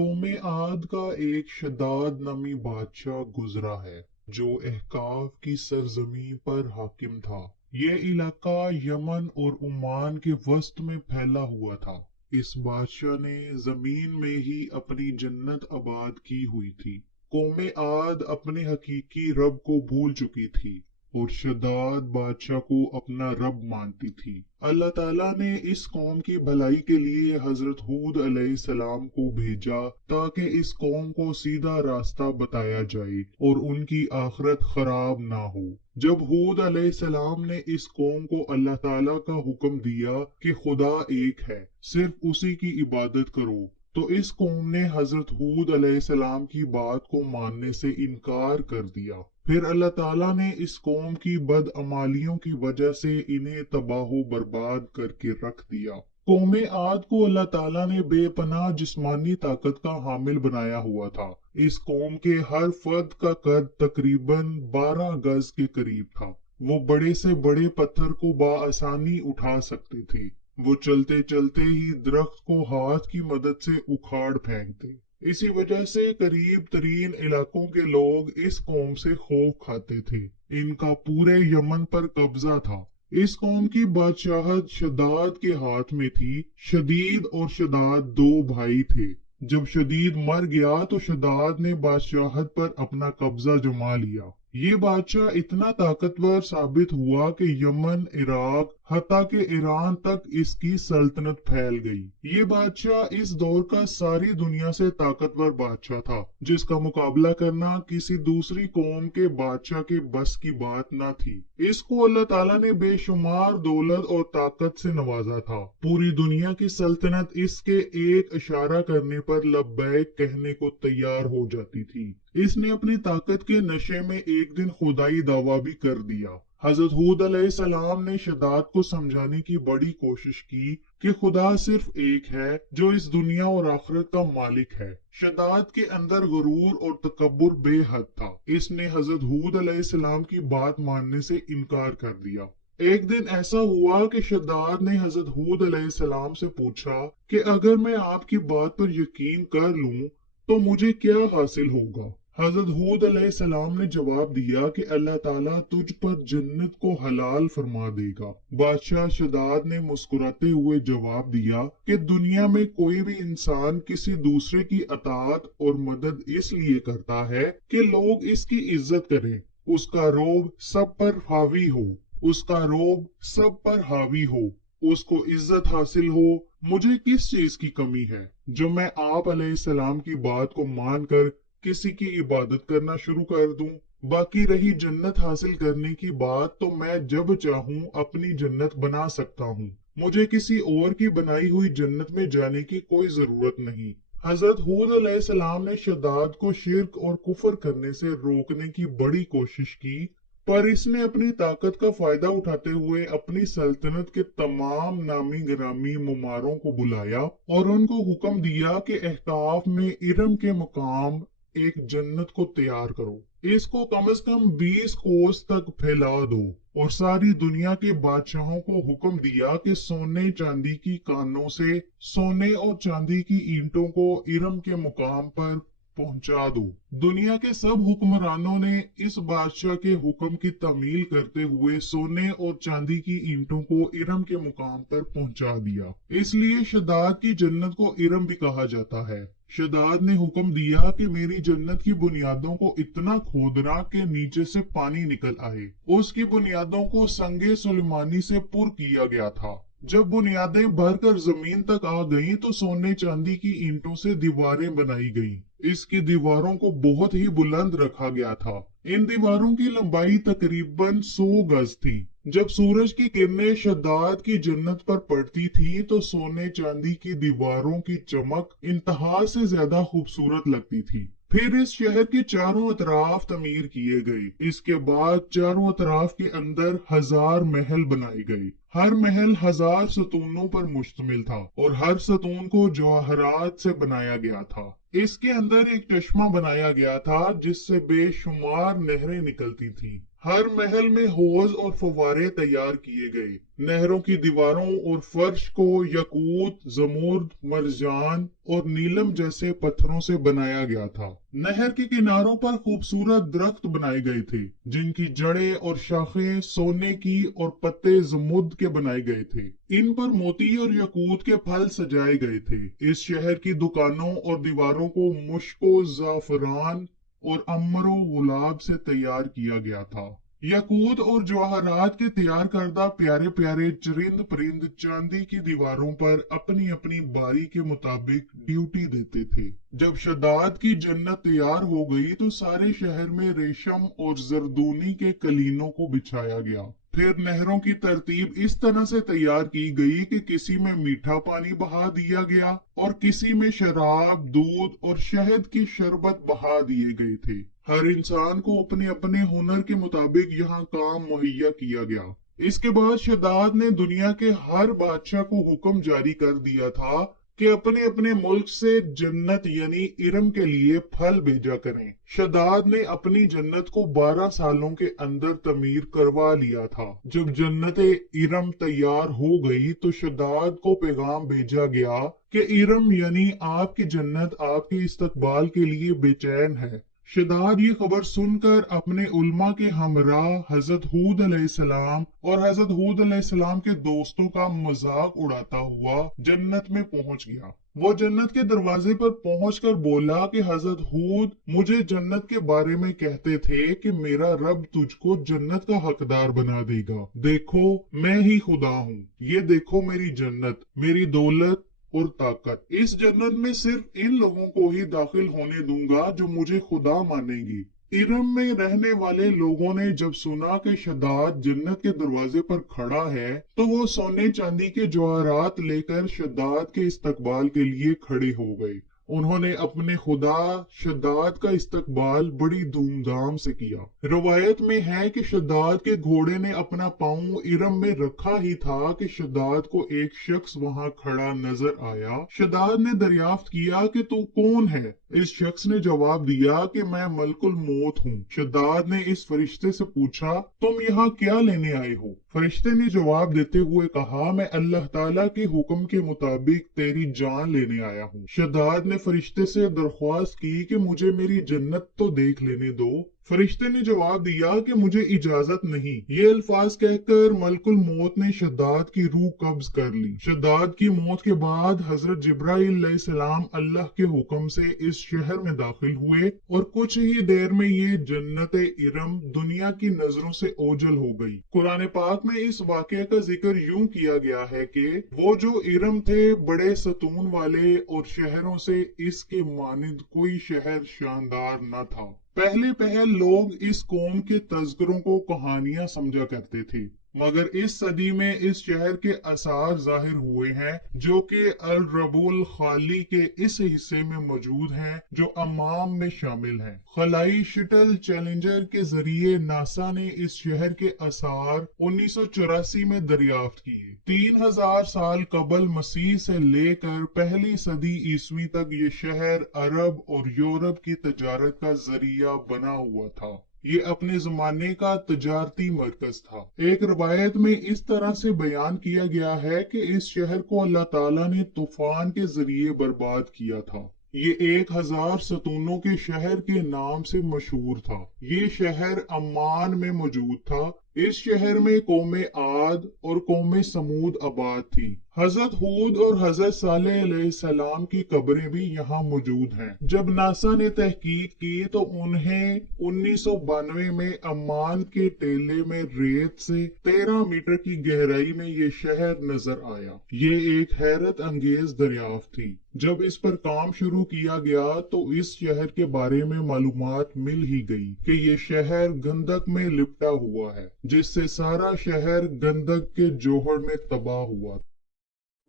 قوم عاد کا ایک شداد نامی بادشاہ گزرا ہے جو احقاف کی سرزمین پر حاکم تھا۔ یہ علاقہ یمن اور عمان کے وسط میں پھیلا ہوا تھا۔ اس بادشاہ نے زمین میں ہی اپنی جنت آباد کی ہوئی تھی۔ قوم عاد اپنے حقیقی رب کو بھول چکی تھی اور شداد بادشاہ کو اپنا رب مانتی تھی۔ اللہ تعالیٰ نے اس قوم کی بھلائی کے لیے حضرت ہود علیہ السلام کو بھیجا تاکہ اس قوم کو سیدھا راستہ بتایا جائے اور ان کی آخرت خراب نہ ہو۔ جب ہود علیہ السلام نے اس قوم کو اللہ تعالیٰ کا حکم دیا کہ خدا ایک ہے، صرف اسی کی عبادت کرو، تو اس قوم نے حضرت ہود علیہ السلام کی بات کو ماننے سے انکار کر دیا۔ پھر اللہ تعالیٰ نے اس قوم کی بدعمالیوں کی وجہ سے انہیں تباہ و برباد کر کے رکھ دیا۔ قوم عاد کو اللہ تعالیٰ نے بے پناہ جسمانی طاقت کا حامل بنایا ہوا تھا۔ اس قوم کے ہر فرد کا قد تقریباً 12 گز کے قریب تھا۔ وہ بڑے سے بڑے پتھر کو بآسانی اٹھا سکتے تھے۔ وہ چلتے چلتے ہی درخت کو ہاتھ کی مدد سے اکھاڑ پھینکتے۔ اسی وجہ سے قریب ترین علاقوں کے لوگ اس قوم سے خوف کھاتے تھے۔ ان کا پورے یمن پر قبضہ تھا۔ اس قوم کی بادشاہت شداد کے ہاتھ میں تھی۔ شدید اور شداد دو بھائی تھے۔ جب شدید مر گیا تو شداد نے بادشاہت پر اپنا قبضہ جما لیا۔ یہ بادشاہ اتنا طاقتور ثابت ہوا کہ یمن، عراق، حتیٰ کہ ایران تک اس کی سلطنت پھیل گئی۔ یہ بادشاہ اس دور کا ساری دنیا سے طاقتور بادشاہ تھا، جس کا مقابلہ کرنا کسی دوسری قوم کے بادشاہ کے بس کی بات نہ تھی۔ اس کو اللہ تعالیٰ نے بے شمار دولت اور طاقت سے نوازا تھا۔ پوری دنیا کی سلطنت اس کے ایک اشارہ کرنے پر لبیک کہنے کو تیار ہو جاتی تھی۔ اس نے اپنی طاقت کے نشے میں ایک دن خدائی دعویٰ بھی کر دیا۔ حضرت ہود علیہ السلام نے شداد کو سمجھانے کی بڑی کوشش کی کہ خدا صرف ایک ہے جو اس دنیا اور آخرت کا مالک ہے۔ شداد کے اندر غرور اور تکبر بے حد تھا۔ اس نے حضرت ہود علیہ السلام کی بات ماننے سے انکار کر دیا۔ ایک دن ایسا ہوا کہ شداد نے حضرت ہود علیہ السلام سے پوچھا کہ اگر میں آپ کی بات پر یقین کر لوں تو مجھے کیا حاصل ہوگا؟ حضرت ہود علیہ السلام نے جواب دیا کہ اللہ تعالیٰ تجھ پر جنت کو حلال فرما دے گا۔ بادشاہ شداد نے مسکراتے ہوئے جواب دیا کہ دنیا میں کوئی بھی انسان کسی دوسرے کی اطاعت اور مدد اس لیے کرتا ہے کہ لوگ اس کی عزت کریں، اس کا رعب سب پر حاوی ہو، اس کا رعب سب پر حاوی ہو، اس کو عزت حاصل ہو۔ مجھے کس چیز کی کمی ہے جو میں آپ علیہ السلام کی بات کو مان کر کسی کی عبادت کرنا شروع کر دوں؟ باقی رہی جنت حاصل کرنے کی بات تو میں جب چاہوں اپنی جنت بنا سکتا ہوں۔ مجھے کسی اور کی بنائی ہوئی جنت میں جانے کی کوئی ضرورت نہیں۔ حضرت ہود علیہ السلام نے شداد کو شرک اور کفر کرنے سے روکنے کی بڑی کوشش کی، پر اس نے اپنی طاقت کا فائدہ اٹھاتے ہوئے اپنی سلطنت کے تمام نامی گرامی مماروں کو بلایا اور ان کو حکم دیا کہ احقاف میں ارم کے مقام ایک جنت کو تیار کرو۔ اس کو کم از کم 20 کوس تک پھیلا دو اور ساری دنیا کے بادشاہوں کو حکم دیا کہ سونے چاندی کی کانوں سے سونے اور چاندی کی اینٹوں کو ارم کے مقام پر پہنچا دو۔ دنیا کے سب حکمرانوں نے اس بادشاہ کے حکم کی تعمیل کرتے ہوئے سونے اور چاندی کی اینٹوں کو ارم کے مقام پر پہنچا دیا۔ اس لیے شداد کی جنت کو ارم بھی کہا جاتا ہے۔ شداد نے حکم دیا کہ میری جنت کی بنیادوں کو اتنا کھودنا کہ نیچے سے پانی نکل آئے۔ اس کی بنیادوں کو سنگ سلیمانی سے پر کیا گیا تھا۔ جب بنیادیں بھر کر زمین تک آ گئیں تو سونے چاندی کی اینٹوں سے دیواریں بنائی گئیں۔ اس کی دیواروں کو بہت ہی بلند رکھا گیا تھا۔ ان دیواروں کی لمبائی تقریباً 100 گز تھی۔ جب سورج کی کرنیں شداد کی جنت پر پڑتی تھی تو سونے چاندی کی دیواروں کی چمک انتہا سے زیادہ خوبصورت لگتی تھی۔ پھر اس شہر کے چاروں اطراف تعمیر کیے گئے۔ اس کے بعد چاروں اطراف کے اندر 1000 محل بنائے گئے۔ ہر محل 1000 ستونوں پر مشتمل تھا اور ہر ستون کو جواہرات سے بنایا گیا تھا۔ اس کے اندر ایک چشمہ بنایا گیا تھا جس سے بے شمار نہریں نکلتی تھیں۔ ہر محل میں حوض اور فوارے تیار کیے گئے۔ نہروں کی دیواروں اور فرش کو یاقوت، زمرد، مرجان اور نیلم جیسے پتھروں سے بنایا گیا تھا۔ نہر کے کناروں پر خوبصورت درخت بنائے گئے تھے جن کی جڑیں اور شاخیں سونے کی اور پتے زمرد کے بنائے گئے تھے۔ ان پر موتی اور یاقوت کے پھل سجائے گئے تھے۔ اس شہر کی دکانوں اور دیواروں کو مشک و زعفران اور امر و گلاب سے تیار کیا گیا تھا۔ یاقوت اور جواہرات کے تیار کردہ پیارے پیارے چرند پرند چاندی کی دیواروں پر اپنی اپنی باری کے مطابق ڈیوٹی دیتے تھے۔ جب شداد کی جنت تیار ہو گئی تو سارے شہر میں ریشم اور زردونی کے قلینوں کو بچھایا گیا۔ پھر نہروں کی ترتیب اس طرح سے تیار کی گئی کہ کسی میں میٹھا پانی بہا دیا گیا اور کسی میں شراب، دودھ اور شہد کی شربت بہا دیے گئے تھے۔ ہر انسان کو اپنے اپنے ہنر کے مطابق یہاں کام مہیا کیا گیا۔ اس کے بعد شداد نے دنیا کے ہر بادشاہ کو حکم جاری کر دیا تھا کہ اپنے اپنے ملک سے جنت یعنی ارم کے لیے پھل بھیجا کریں۔ شداد نے اپنی جنت کو 12 سالوں کے اندر تعمیر کروا لیا تھا۔ جب جنت ارم تیار ہو گئی تو شداد کو پیغام بھیجا گیا کہ ارم یعنی آپ کی جنت آپ کے استقبال کے لیے بے چین ہے۔ شداد یہ خبر سن کر اپنے علماء کے ہمراہ حضرت ہود علیہ السلام اور حضرت ہود علیہ السلام کے دوستوں کا مذاق اڑاتا ہوا جنت میں پہنچ گیا۔ وہ جنت کے دروازے پر پہنچ کر بولا کہ حضرت ہود مجھے جنت کے بارے میں کہتے تھے کہ میرا رب تجھ کو جنت کا حقدار بنا دے گا۔ دیکھو میں ہی خدا ہوں، یہ دیکھو میری جنت، میری دولت اور طاقت۔ اس جنت میں صرف ان لوگوں کو ہی داخل ہونے دوں گا جو مجھے خدا مانیں گی۔ ارم میں رہنے والے لوگوں نے جب سنا کہ شداد جنت کے دروازے پر کھڑا ہے تو وہ سونے چاندی کے جواہرات لے کر شداد کے استقبال کے لیے کھڑے ہو گئے۔ انہوں نے اپنے خدا شداد کا استقبال بڑی دھوم دھام سے کیا۔ روایت میں ہے کہ شداد کے گھوڑے نے اپنا پاؤں ارم میں رکھا ہی تھا کہ شداد کو ایک شخص وہاں کھڑا نظر آیا۔ شداد نے دریافت کیا کہ تو کون ہے؟ اس شخص نے جواب دیا کہ میں ملک الموت ہوں۔ شداد نے اس فرشتے سے پوچھا تم یہاں کیا لینے آئے ہو؟ فرشتے نے جواب دیتے ہوئے کہا میں اللہ تعالیٰ کے حکم کے مطابق تیری جان لینے آیا ہوں۔ شداد نے فرشتے سے درخواست کی کہ مجھے میری جنت تو دیکھ لینے دو۔ فرشتے نے جواب دیا کہ مجھے اجازت نہیں۔ یہ الفاظ کہہ کر ملک الموت نے شداد کی روح قبض کر لی۔ شداد کی موت کے بعد حضرت جبرائیل علیہ السلام اللہ کے حکم سے اس شہر میں داخل ہوئے اور کچھ ہی دیر میں یہ جنت ارم دنیا کی نظروں سے اوجھل ہو گئی۔ قرآن پاک میں اس واقعے کا ذکر یوں کیا گیا ہے کہ وہ جو ارم تھے بڑے ستون والے اور شہروں سے اس کے مانند کوئی شہر شاندار نہ تھا۔ پہلے پہل لوگ اس قوم کے تذکروں کو کہانیاں سمجھا کرتے تھے، مگر اس صدی میں اس شہر کے آثار ظاہر ہوئے ہیں جو کہ الربع الخالی کے اس حصے میں موجود ہیں جو عمان میں شامل ہیں۔ خلائی شٹل چیلنجر کے ذریعے ناسا نے اس شہر کے آثار 1984 میں دریافت کیے۔ 3000 سال قبل مسیح سے لے کر پہلی صدی عیسوی تک یہ شہر عرب اور یورپ کی تجارت کا ذریعہ بنا ہوا تھا۔ یہ اپنے زمانے کا تجارتی مرکز تھا۔ ایک روایت میں اس طرح سے بیان کیا گیا ہے کہ اس شہر کو اللہ تعالیٰ نے طوفان کے ذریعے برباد کیا تھا۔ یہ 1000 ستونوں کے شہر کے نام سے مشہور تھا۔ یہ شہر عمان میں موجود تھا۔ اس شہر میں قوم عاد اور قوم سمود آباد تھی۔ حضرت ہود اور حضرت صالح علیہ السلام کی قبریں بھی یہاں موجود ہیں۔ جب ناسا نے تحقیق کی تو انہیں 1992 میں عمان کے ٹیلے میں ریت سے 13 میٹر کی گہرائی میں یہ شہر نظر آیا۔ یہ ایک حیرت انگیز دریافت تھی۔ جب اس پر کام شروع کیا گیا تو اس شہر کے بارے میں معلومات مل ہی گئی کہ یہ شہر گندک میں لپٹا ہوا ہے، جس سے سارا شہر گندک کے جوہر میں تباہ ہوا۔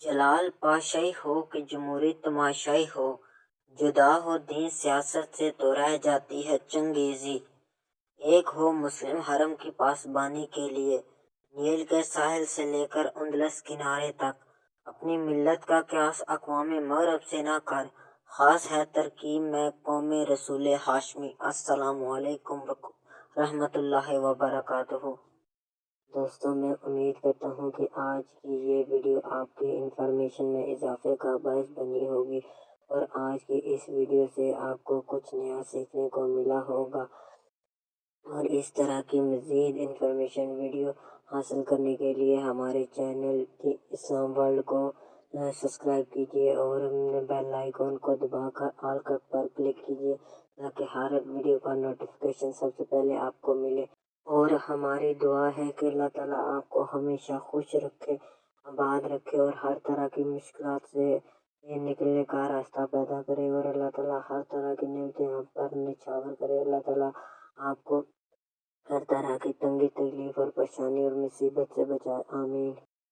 جلال پاشائی ہو کہ جمہوری تماشائی ہو، جدا ہو دین سیاست سے تو رہ جاتی ہے چنگیزی۔ ایک ہو مسلم حرم کی پاسبانی کے لیے نیل کے ساحل سے لے کر اندلس کنارے تک اپنی ملت کا قیاس اقوام مغرب سے نہ کر، خاص ہے ترکیب میں قوم رسول ہاشمی۔ السلام علیکم رحمۃ اللہ وبرکاتہ۔ دوستوں، میں امید کرتا ہوں کہ آج کی یہ ویڈیو آپ کی انفارمیشن میں اضافے کا باعث بنی ہوگی اور آج کی اس ویڈیو سے آپ کو کچھ نیا سیکھنے کو ملا ہوگا، اور اس طرح کی مزید انفارمیشن ویڈیو حاصل کرنے کے لیے ہمارے چینل کی اسلام ورلڈ کو سبسکرائب کیجیے اور بیل آئیکن کو دبا کر آل پر کلک کیجیے تاکہ ہر ویڈیو کا نوٹیفیکیشن سب سے پہلے آپ کو ملے۔ اور ہماری دعا ہے کہ اللہ تعالیٰ آپ کو ہمیشہ خوش رکھے، آباد رکھے اور ہر طرح کی مشکلات سے نکلنے کا راستہ پیدا کرے، اور اللہ تعالیٰ ہر طرح کی نعمتیں آپ پر نچھاور کرے۔ اللہ تعالیٰ آپ کو ہر طرح کی تنگی تکلیف اور پریشانی اور مصیبت سے بچائے، آمین۔